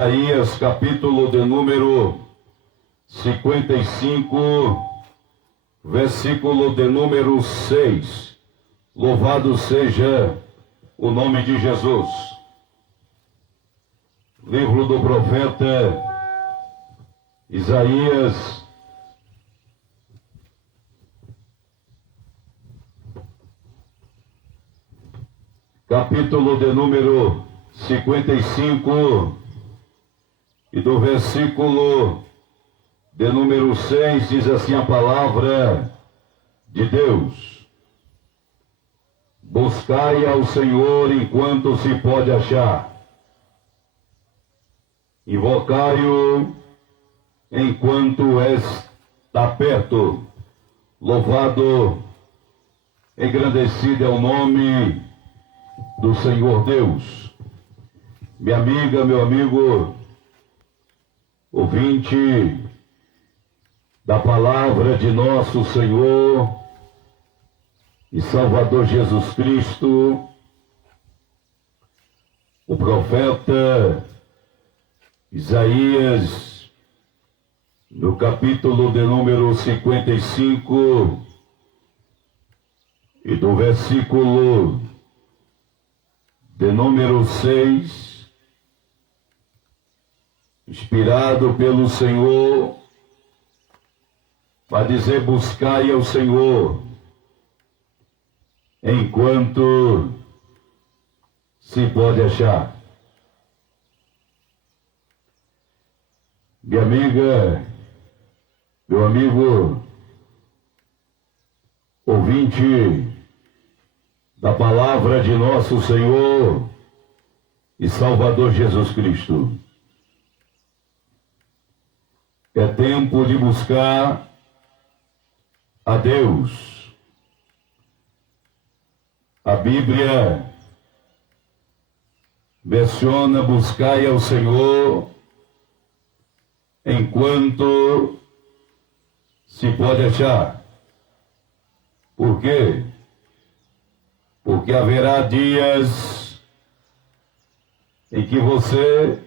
Isaías, capítulo de número 55, versículo de número 6. Louvado seja o nome de Jesus. Livro do profeta Isaías, capítulo de número 55, e do versículo de número 6, diz assim a palavra de Deus: buscai ao Senhor enquanto se pode achar, invocai-o enquanto está perto. Louvado, engrandecido é o nome do Senhor Deus. Minha amiga, meu amigo, ouvinte da palavra de nosso Senhor e Salvador Jesus Cristo, o profeta Isaías, no capítulo de número 55 e do versículo de número 6, inspirado pelo Senhor, para dizer: buscai ao Senhor enquanto se pode achar. Minha amiga, meu amigo, ouvinte da palavra de nosso Senhor e Salvador Jesus Cristo, é tempo de buscar a Deus. A Bíblia menciona: buscai ao Senhor enquanto se pode achar. Por quê? Porque haverá dias em que você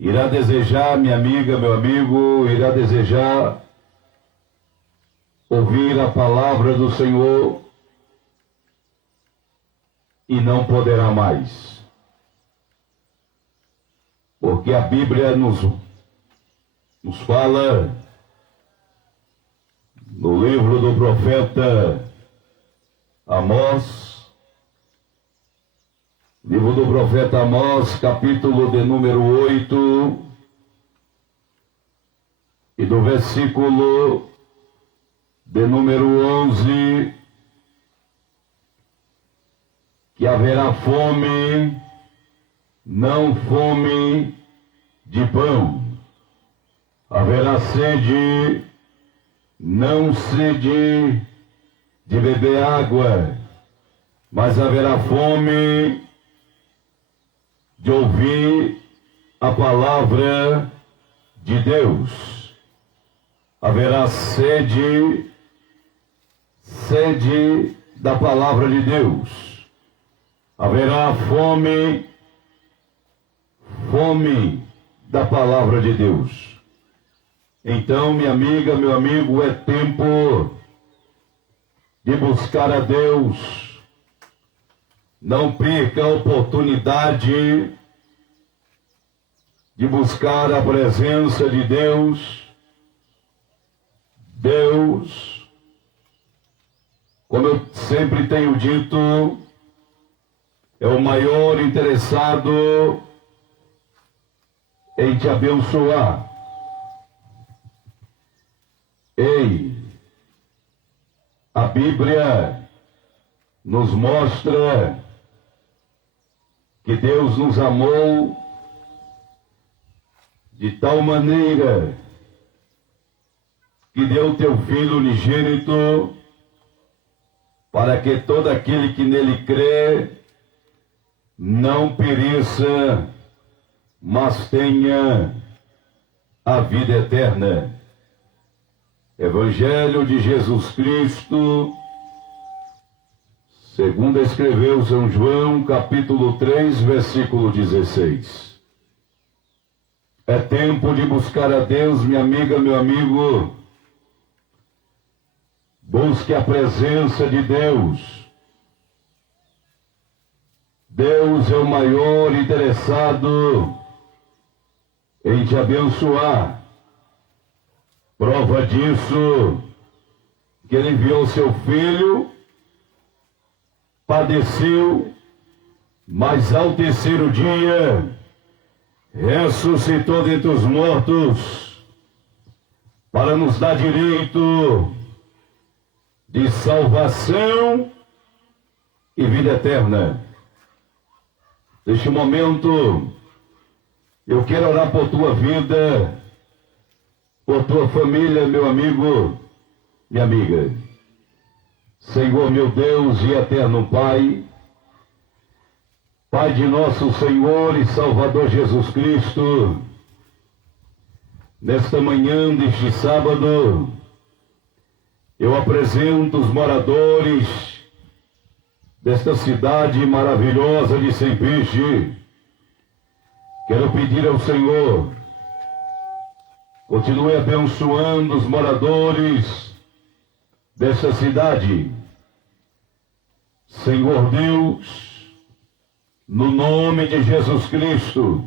irá desejar, minha amiga, meu amigo, irá desejar ouvir a palavra do Senhor e não poderá mais. Porque a Bíblia nos fala no livro do profeta Amós, livro do profeta Amós, capítulo de número 8, e do versículo de número 11, que haverá fome, não fome de pão, haverá sede, não sede de beber água, mas haverá fome de ouvir a palavra de Deus. Haverá sede da palavra de Deus. Haverá fome da palavra de Deus. Então, minha amiga, meu amigo, é tempo de buscar a Deus. Não perca a oportunidade de buscar a presença de Deus. Deus, como eu sempre tenho dito, é o maior interessado em te abençoar. Ei, a Bíblia nos mostra que Deus nos amou de tal maneira que deu teu Filho unigênito, para que todo aquele que nele crê não pereça, mas tenha a vida eterna. Evangelho de Jesus Cristo, segundo escreveu São João, capítulo 3, versículo 16. É tempo de buscar a Deus, minha amiga, meu amigo. Busque a presença de Deus. Deus é o maior interessado em te abençoar. Prova disso, que Ele enviou seu Filho, padeceu, mas ao terceiro dia ressuscitou dentre os mortos para nos dar direito de salvação e vida eterna. Neste momento, eu quero orar por tua vida, por tua família, meu amigo, minha amiga. Senhor, meu Deus e eterno Pai, Pai de nosso Senhor e Salvador Jesus Cristo, nesta manhã deste sábado, eu apresento os moradores desta cidade maravilhosa de Sem Peixe. Quero pedir ao Senhor, continue abençoando os moradores desta cidade. Senhor Deus, no nome de Jesus Cristo,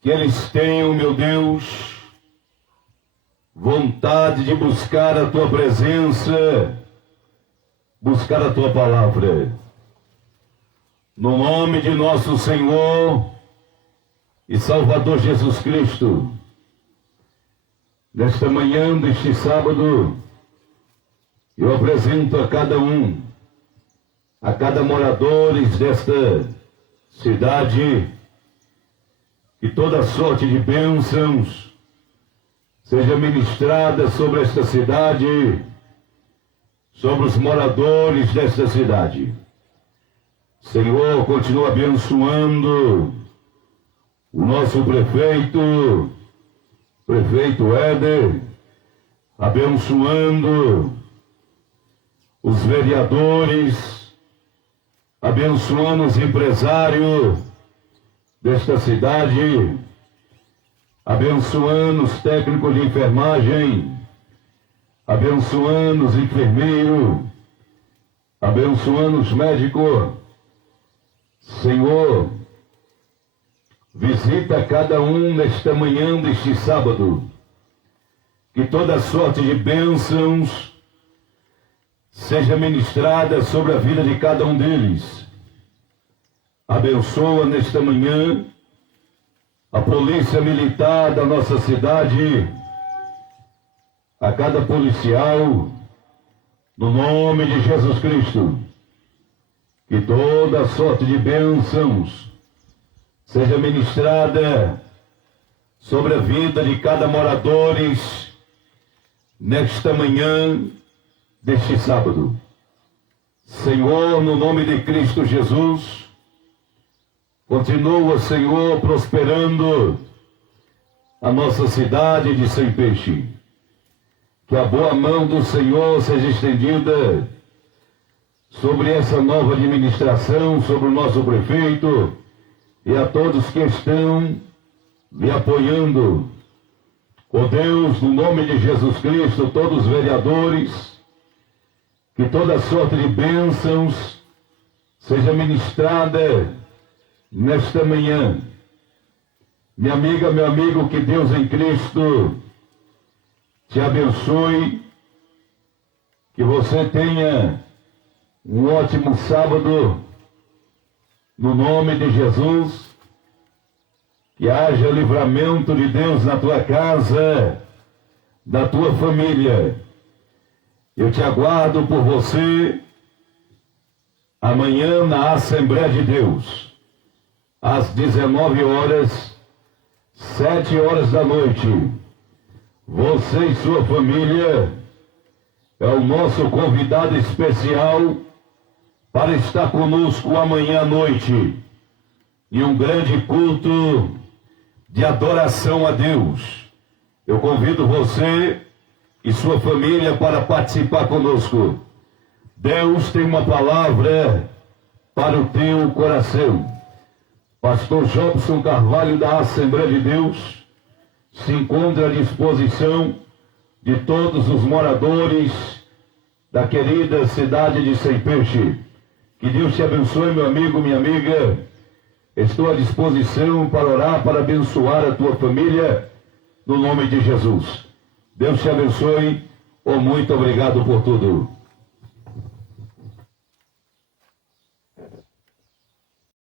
que eles tenham, meu Deus, vontade de buscar a tua presença, buscar a tua palavra. No nome de nosso Senhor e Salvador Jesus Cristo, nesta manhã deste sábado, eu apresento a cada um, a cada morador desta cidade, que toda sorte de bênçãos seja ministrada sobre esta cidade, sobre os moradores desta cidade. Senhor, continua abençoando o nosso prefeito Éder, abençoando os vereadores, abençoando os empresários desta cidade, abençoando os técnicos de enfermagem, abençoando os enfermeiros, abençoando os médicos. Senhor, visita cada um nesta manhã deste sábado, que toda sorte de bênçãos seja ministrada sobre a vida de cada um deles. Abençoa nesta manhã a polícia militar da nossa cidade, a cada policial, no nome de Jesus Cristo, que toda sorte de bênçãos seja ministrada sobre a vida de cada morador nesta manhã deste sábado. Senhor, no nome de Cristo Jesus, continua, Senhor, prosperando a nossa cidade de Sem Peixe. Que a boa mão do Senhor seja estendida sobre essa nova administração, sobre o nosso prefeito e a todos que estão me apoiando. Ó Deus, no nome de Jesus Cristo, todos os vereadores, que toda sorte de bênçãos seja ministrada nesta manhã. Minha amiga, meu amigo, que Deus em Cristo te abençoe, que você tenha um ótimo sábado, no nome de Jesus, que haja livramento de Deus na tua casa, da tua família. Eu te aguardo por você amanhã na Assembleia de Deus, às 19 horas, 7 horas da noite. Você e sua família é o nosso convidado especial para estar conosco amanhã à noite em um grande culto de adoração a Deus. Eu convido você e sua família para participar conosco. Deus tem uma palavra para o teu coração. Pastor Jobson Carvalho, da Assembleia de Deus, se encontra à disposição de todos os moradores da querida cidade de Sem Peixe. Que Deus te abençoe, meu amigo, minha amiga. Estou à disposição para orar, para abençoar a tua família, no nome de Jesus. Deus te abençoe. Muito obrigado por tudo.